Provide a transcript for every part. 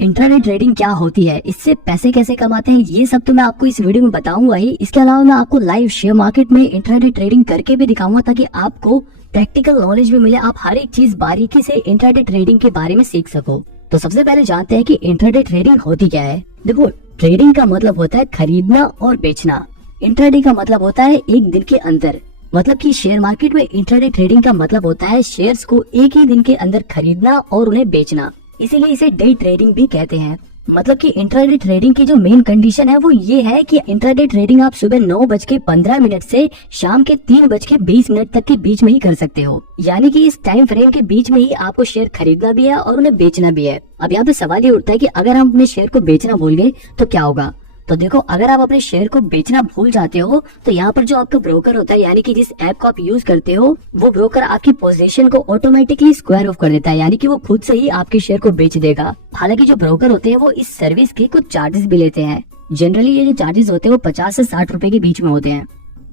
Intraday trading क्या होती है, इससे पैसे कैसे कमाते हैं, ये सब तो मैं आपको इस वीडियो में बताऊंगा ही। इसके अलावा मैं आपको लाइव शेयर मार्केट में इंट्राडे ट्रेडिंग करके भी दिखाऊंगा ताकि आपको प्रैक्टिकल नॉलेज भी मिले, आप हर एक चीज बारीकी से इंट्राडे ट्रेडिंग के बारे में सीख सको। तो सबसे पहले जानते हैं कि इंट्राडे ट्रेडिंग होती क्या है। देखो, ट्रेडिंग का मतलब होता है खरीदना और बेचना। इंट्राडे का मतलब होता है एक दिन के अंदर, मतलब कि शेयर मार्केट में इंट्राडे ट्रेडिंग का मतलब होता है शेयर्स को एक ही दिन के अंदर खरीदना और उन्हें बेचना, इसीलिए इसे डे ट्रेडिंग भी कहते हैं। मतलब कि इंट्राडे ट्रेडिंग की जो मेन कंडीशन है वो ये है कि इंट्राडे ट्रेडिंग आप सुबह 9:15 से शाम के 3:20 तक के बीच में ही कर सकते हो। यानी कि इस टाइम फ्रेम के बीच में ही आपको शेयर खरीदना भी है और उन्हें बेचना भी है। अब यहाँ पे सवाल ये उठता है कि अगर हम अपने शेयर को बेचना भूल गए तो क्या होगा। तो देखो, अगर आप अपने शेयर को बेचना भूल जाते हो तो यहाँ पर जो आपका ब्रोकर होता है, यानी कि जिस ऐप को आप यूज करते हो, वो ब्रोकर आपकी पोजीशन को ऑटोमेटिकली स्क्वायर ऑफ कर देता है, यानी कि वो खुद से ही आपके शेयर को बेच देगा। हालांकि जो ब्रोकर होते हैं वो इस सर्विस के कुछ चार्जेस भी लेते हैं। जनरली ये जो चार्जेस होते हैं वो 50 से 60 रुपए के बीच में होते हैं।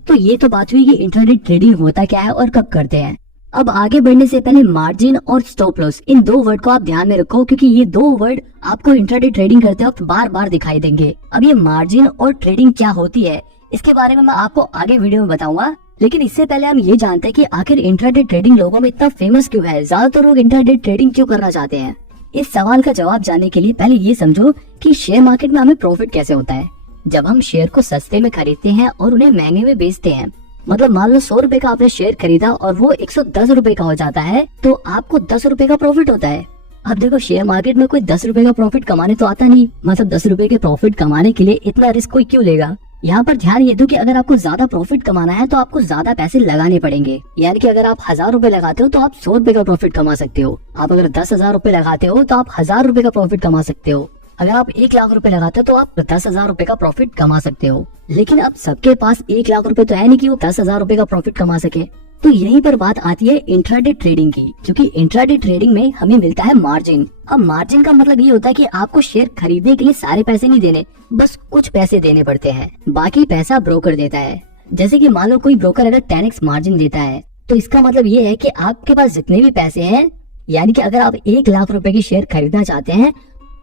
तो ये तो बात हुई कि इंट्राडे ट्रेडिंग होता क्या है और कब करते हैं। अब आगे बढ़ने से पहले मार्जिन और स्टॉप लॉस, इन दो वर्ड को आप ध्यान में रखो, क्योंकि ये दो वर्ड आपको इंट्राडे ट्रेडिंग करते वक्त बार बार दिखाई देंगे। अब ये मार्जिन और ट्रेडिंग क्या होती है इसके बारे में मैं आपको आगे वीडियो में बताऊंगा, लेकिन इससे पहले हम ये जानते हैं कि आखिर इंट्राडे ट्रेडिंग लोगों में इतना फेमस क्यों है, ज्यादातर लोग इंट्राडे ट्रेडिंग क्यों करना चाहते हैं। इस सवाल का जवाब जानने के लिए पहले ये समझो कि शेयर मार्केट में हमें प्रॉफिट कैसे होता है। जब हम शेयर को सस्ते में खरीदते हैं और उन्हें महंगे में बेचते हैं, मतलब मान लो 100 रुपए का आपने शेयर खरीदा और वो 110 रुपए का हो जाता है, तो आपको 10 रुपए का प्रॉफिट होता है। अब देखो, शेयर मार्केट में कोई 10 रुपए का प्रॉफिट कमाने तो आता नहीं, मतलब 10 रुपए के प्रॉफिट कमाने के लिए इतना रिस्क कोई क्यों लेगा। यहाँ पर ध्यान ये दो कि अगर आपको ज्यादा प्रॉफिट कमाना है तो आपको ज्यादा पैसे लगाने पड़ेंगे। यानी कि अगर आप 1000 रुपए लगाते हो तो आप 100 रुपए का प्रॉफिट कमा सकते हो। आप अगर 10,000 रुपए लगाते हो तो आप 1000 रुपए का प्रॉफिट कमा सकते हो। अगर आप 1 लाख रुपए लगाते हो तो आप 10,000 रुपए का प्रॉफिट कमा सकते हो। लेकिन अब सबके पास 1 लाख रुपए तो है नहीं कि वो 10,000 रुपए का प्रॉफिट कमा सके। तो यहीं पर बात आती है इंट्राडे ट्रेडिंग की, क्योंकि इंट्राडे ट्रेडिंग में हमें मिलता है मार्जिन। अब मार्जिन का मतलब ये होता है कि आपको शेयर खरीदने के लिए सारे पैसे नहीं देने, बस कुछ पैसे देने पड़ते हैं, बाकी पैसा ब्रोकर देता है। जैसे कि मान लो कोई ब्रोकर अगर 10x मार्जिन देता है, तो इसका मतलब ये है कि आपके पास जितने भी पैसे हैं, यानी कि अगर आप 1 लाख रुपए के शेयर खरीदना चाहते हैं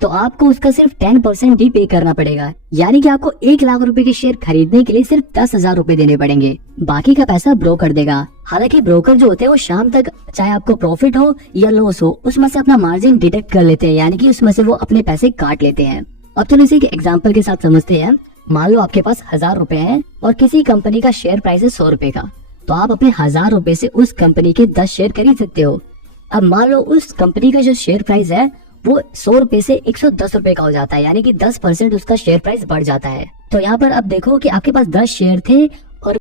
तो आपको उसका सिर्फ 10% ही पे करना पड़ेगा। यानी कि आपको 1 लाख रुपए के शेयर खरीदने के लिए सिर्फ 10,000 रुपए देने पड़ेंगे, बाकी का पैसा ब्रोकर देगा। हालांकि ब्रोकर जो होते हैं वो शाम तक, चाहे आपको प्रॉफिट हो या लॉस हो, उसमें से अपना मार्जिन डिडक्ट कर लेते हैं, यानी कि उसमें से वो अपने पैसे काट लेते हैं। अब चलो इसे एक एग्जाम्पल के साथ समझते हैं। मान लो आपके पास 1000 रुपए है और किसी कंपनी का शेयर प्राइस है 100 रुपए का, तो आप अपने 1000 रुपए से उस कंपनी के 10 शेयर खरीद सकते हो। अब मान लो उस कंपनी का जो शेयर प्राइस है वो 100 रुपए से 110 रुपए का हो जाता है, यानी कि 10% उसका शेयर प्राइस बढ़ जाता है। तो यहाँ पर अब देखो कि आपके पास 10 शेयर थे